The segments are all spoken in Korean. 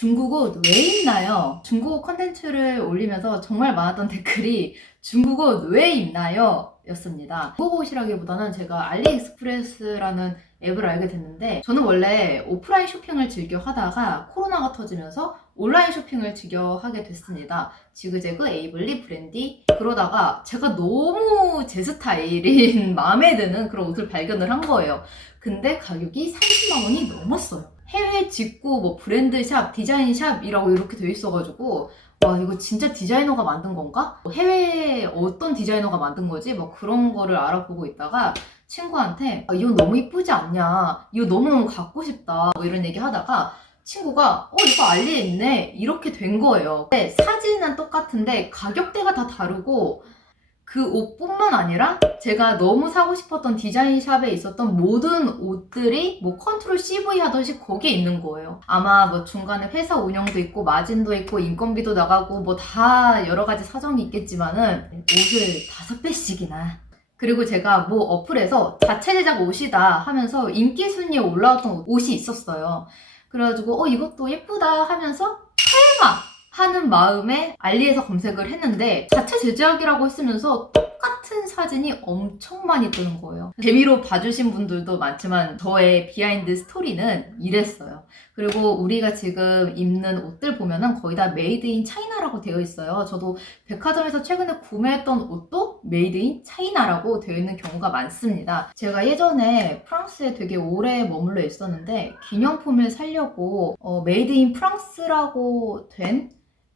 중국옷 왜 입나요? 중국어 컨텐츠를 올리면서 정말 많았던 댓글이 중국옷 왜 입나요? 였습니다. 중국옷이라기보다는 제가 알리익스프레스라는 앱을 알게 됐는데 저는 원래 오프라인 쇼핑을 즐겨 하다가 코로나가 터지면서 온라인 쇼핑을 즐겨 하게 됐습니다. 지그재그, 에이블리, 브랜디 그러다가 제가 너무 제 스타일인 마음에 드는 그런 옷을 발견을 한 거예요. 근데 가격이 30만 원이 넘었어요. 해외 직구 뭐 브랜드 샵, 디자인 샵이라고 이렇게 돼 있어가지고 와 이거 진짜 디자이너가 만든 건가? 뭐 해외에 어떤 디자이너가 만든 거지? 뭐 그런 거를 알아보고 있다가 친구한테 아, 이거 너무 이쁘지 않냐? 이거 너무너무 갖고 싶다. 뭐 이런 얘기 하다가 친구가 어 이거 알리에 있네 이렇게 된 거예요. 근데 사진은 똑같은데 가격대가 다 다르고 그 옷뿐만 아니라 제가 너무 사고 싶었던 디자인 샵에 있었던 모든 옷들이 뭐 컨트롤 CV 하듯이 거기에 있는 거예요. 아마 뭐 중간에 회사 운영도 있고 마진도 있고 인건비도 나가고 뭐 다 여러 가지 사정이 있겠지만은 옷을 다섯 배씩이나 그리고 제가 뭐 어플에서 자체 제작 옷이다 하면서 인기 순위에 올라왔던 옷이 있었어요. 그래가지고 어 이것도 예쁘다 하면서 설마 하는 마음에 알리에서 검색을 했는데 자체 제작이라고 했으면서 똑같은 사진이 엄청 많이 뜨는 거예요. 재미로 봐주신 분들도 많지만 저의 비하인드 스토리는 이랬어요. 그리고 우리가 지금 입는 옷들 보면은 거의 다 메이드 인 차이나라고 되어 있어요. 저도 백화점에서 최근에 구매했던 옷도 메이드 인 차이나라고 되어 있는 경우가 많습니다. 제가 예전에 프랑스에 되게 오래 머물러 있었는데 기념품을 사려고 어, 메이드 인 프랑스라고 된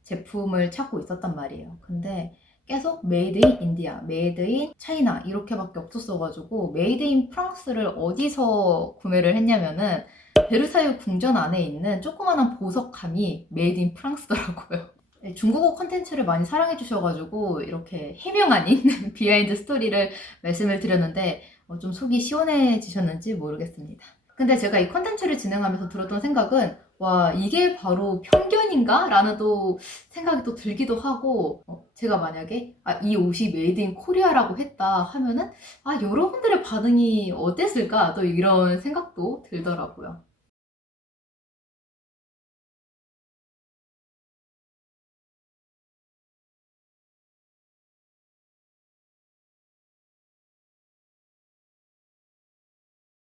제품을 찾고 있었단 말이에요. 근데 계속 메이드 인 인디아, 메이드 인 차이나 이렇게밖에 없었어가지고 메이드 인 프랑스를 어디서 구매를 했냐면은 베르사유 궁전 안에 있는 조그마한 보석함이 메이드 인 프랑스더라고요. 네, 중국어 컨텐츠를 많이 사랑해 주셔가지고 이렇게 해명 아닌 비하인드 스토리를 말씀을 드렸는데 어, 좀 속이 시원해지셨는지 모르겠습니다. 근데 제가 이 컨텐츠를 진행하면서 들었던 생각은 와 이게 바로 편견인가? 라는 또 생각이 또 들기도 하고 어, 제가 만약에 아, 이 옷이 메이드 인 코리아라고 했다 하면은 아 여러분들의 반응이 어땠을까? 또 이런 생각도 들더라고요.